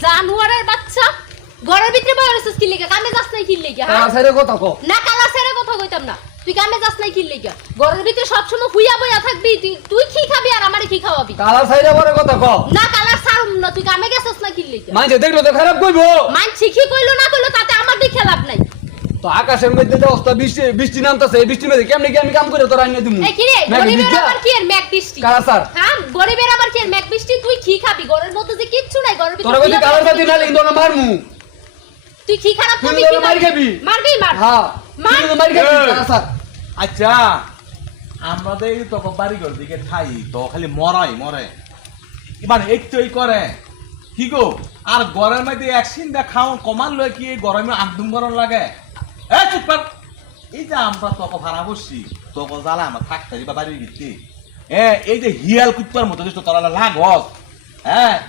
জানুয়ারের বাচ্চা ঘরের ভিতরে বয় রইছিস কি লিগা কামে যাস নাই কি লিগা কালা সাইরে কথা কো না কালা সাইরে কথা কইতাম না তুই কামে যাস নাই কি লিগা ঘরের ভিতরে সব সময় হুইয়া বইয়া থাকবি তুই কি খাবি আর আমারে কি খাওয়াবি কালা সাইরে বড় কথা কো না কালা সারুম না তুই কামে গেছস না কি লিগা মানছে দেখলো তো খারাপ কইবো মান ঠিকই কইলো না কইলো তাতে আমার দিকে লাভ নাই তো আকাশের মধ্যে যে অবস্থা বৃষ্টি নামতাছে এই বৃষ্টির মধ্যে কেমনে কি আমি কাম করে তোর আইনে দিমু এই কি রে গরিবের আবার কি এর মেঘ বৃষ্টি কালা স্যার হ্যাঁ গরিবের আবার কি এর মেঘ বৃষ্টি তুই কি খাবি ঘরের মধ্যে যে কিচ্ছু নাই ঘরের তোর ভিতরে কাছে কালা সাথে না লিন্দো না মারমু তুই কি খারাপ তুই করবি তো মার খাবি মারবি মার হ্যাঁ মার। তুই তো মার খাবি কালা স্যার আচ্ছা আমরা তো এই তো বাড়িঘর দিকে খাই তো খালি মরে এবার একটুই করে কি গো আর গরমের মধ্যে একদিন খাও কমান লয় কি গরমে আন্দুম গরম লাগে চুপ কর এই যে আমরা তক ভাড়া বসছি তক জ্বালা আমার থাকতে বা বাড়ির ভিত্তি এই যে হিয়াল কুত্তার মতো যে তোরা লাগস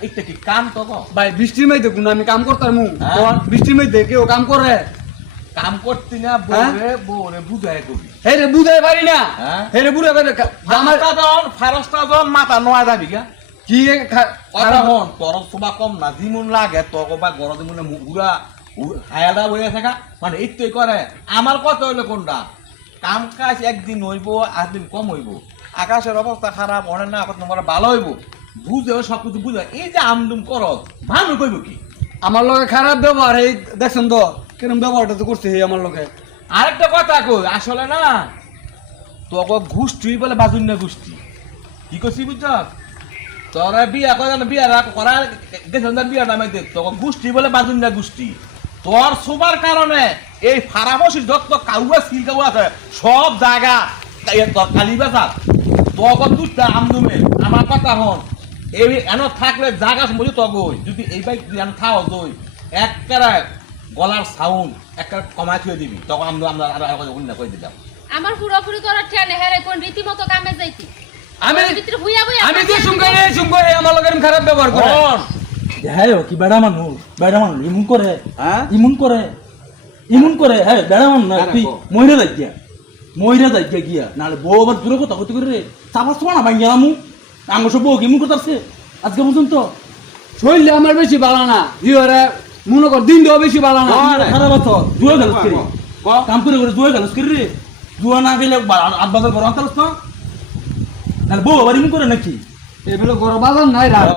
এইটা কি কাম তক ভাই বৃষ্টির মধ্যে কোন আমি কাম করতামু হ্যাঁ? তোর বৃষ্টির মধ্যে কেউ কাম করে কাম করতি না বউরে বুঝায় কবি হে রে বুঝাই পারি না হ্যাঁ? হে রে বুঝাই পারি না আমার ফারস্তা জন মাথা নোয়া যাবি গা কি কথা হন তোর সোবা কম না যেমন লাগে তোর বা গরম যেমন মুগুরা হায়াদা বইয়া থাকা মানে এইটাই করে আমার কথা হইলো কোনটা কাম কাজ একদিন হইব একদিন কম হইব আকাশের অবস্থা খারাপ অনেক না কথা তোমার ভালো হইব বুঝে সবকিছু বুঝে এই যে আমদুম করস মানুষ কইব কি আমার লগে খারাপ ব্যবহার এই দেখছেন তো কিরম ব্যবহারটা তো করছে আমার লগে আরেকটা কথা কই আসলে না তোকে গোষ্ঠী বলে বাজুন না গোষ্ঠী কি করছি বুঝছ তোরা বিয়া করে বিয়া করার গেছেন বিয়া নামে দে তোকে গোষ্ঠী বলে বাজুন না গোষ্ঠী তোর সবার কারণে এই ফারাবসির যত কাউয়া সিল কাউয়া আছে সব জায়গা কালি বেচার তোকে দুটা আমদুমে আমার কথা হন এই এন থাকলে জায়গা সম্বন্ধে তগই যদি এই বাইক এন থাও দই একটা গলার সাউন্ড একটা কমাই থুয়ে দিবি তখন আমরা অন্য করে দিলাম আমার পুরোপুরি তোরা ট্রেনে হেরে কোন রীতিমতো কামে যাইতি আমি ভিতরে হুইয়া বইয়া আমি যে সুঙ্গরে আমার লগে খারাপ ব্যবহার করে হ্যাঁ কি বেড়া মানুষ ইমুন করে হ্যাঁ ইমুন করে হ্যাঁ বেড়া মানুষ না তুই ময়রা যাই গিয়া নাহলে বউ আবার দূরে কথা করতে করে রে চাপাস না ভাই গেলাম আঙ্গ সব বউ ইমুন করতে আজকে পর্যন্ত শরীরে আমার বেশি ভালো না ইহরে মনে কর দিন দেওয়া বেশি ভালো না খারাপ আছে জুয়া গেল কাম করে জুয়া গেল রে জুয়া না গেলে ৮ বাজার ঘর আনতে না নাহলে বউ আবার ইমুন করে নাকি এগুলো গরম বাজার নাই রাত